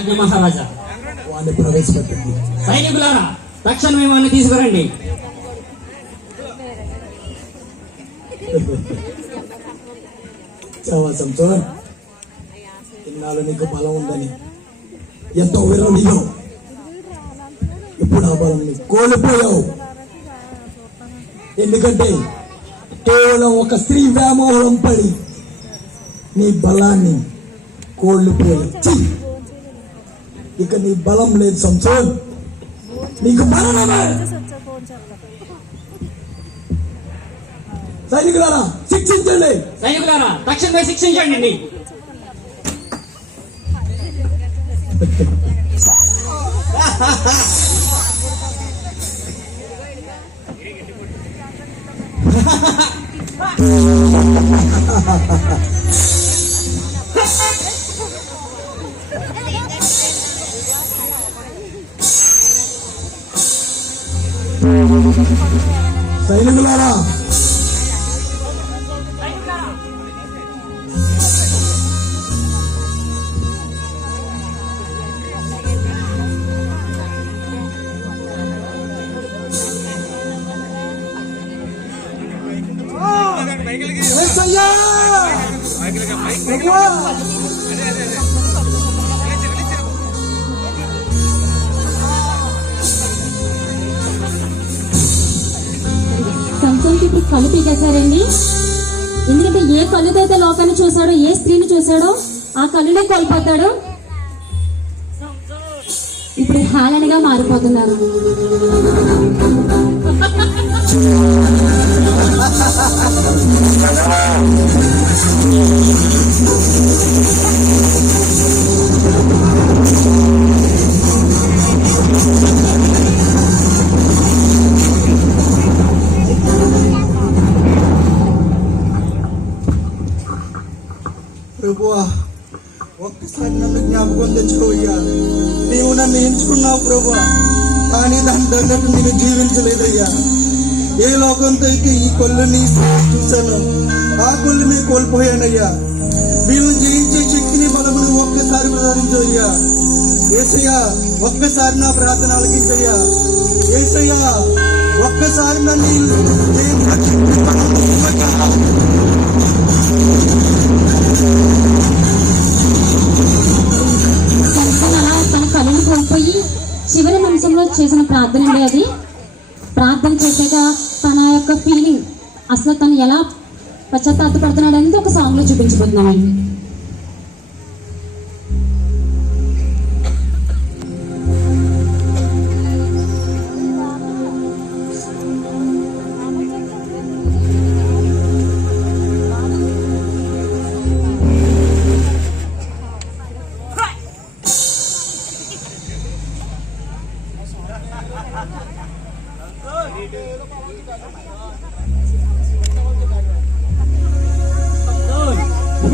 ఆజ్ఞ మహారాజా. వాడిని ప్రవేశపెట్టండి. సైనికులారా, తక్షణమే వాడిని తీసుకురండి. చావా సంసోన్, ఇన్నాళ్ళు నీకు బలం ఉందని ఎంతో విరవడిగావు. ఇప్పుడు ఆ బలం కోల్పోయావు. ఎందుకంటే కేవలం ఒక స్త్రీ వ్యామోహం పడి నీ బలాన్ని కోల్పోయావు. ఇక నీ బలం లేదు సంసోన్, నీకు మరణమే. సైనికులారా, శిక్షించండి. సైనికులారా, తక్షణమే శిక్షించండి. సైనికులారా, సంసోన్కి ఇప్పుడు కళ్ళు పీకేశారండి. ఎందుకంటే ఏ కళ్ళుతో అయితే లోకాన్ని చూశాడో, ఏ స్త్రీని చూశాడో ఆ కళ్ళునే కోల్పోతాడు. ఇప్పుడు హాలనిగా మారిపోతున్నారు. ప్రభువా, ఒక్కసారి నన్ను జ్ఞాపకం తెచ్చుకోయ్యా. నీవు నన్ను ఎంచుకున్నావు ప్రభువా, కానీ దాని తగ్గట్టు నేను జీవించలేదయ్యా. ఏ లోకంతో అయితే ఈ కొల్లుని చూశాను, ఆ కొల్లుని కోల్పోయానయ్యా. వీళ్ళని జయించే శక్తిని బలమును ఒక్కసారి ప్రసాదించయ్యా. ఏసయ్యా, ఒక్కసారి నా ప్రార్థన ఆలకించయ్యా. ఏసయ్యా, ఒక్కసారి నన్ను తన కళ్ళని కోల్పోయి చివరి నిమిషంలో చేసిన ప్రార్థన అండి అది. ప్రార్థన చేసాక తన యొక్క ఫీలింగ్, అసలు తను ఎలా పశ్చాత్తాపడుతున్నాడు అనేది ఒక సాంగ్ లో చూపించబోతున్నామండి.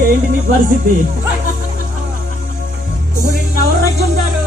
ఏంటి నీ పరిస్థితి? ఇప్పుడు ఎవరు రక్షించారు?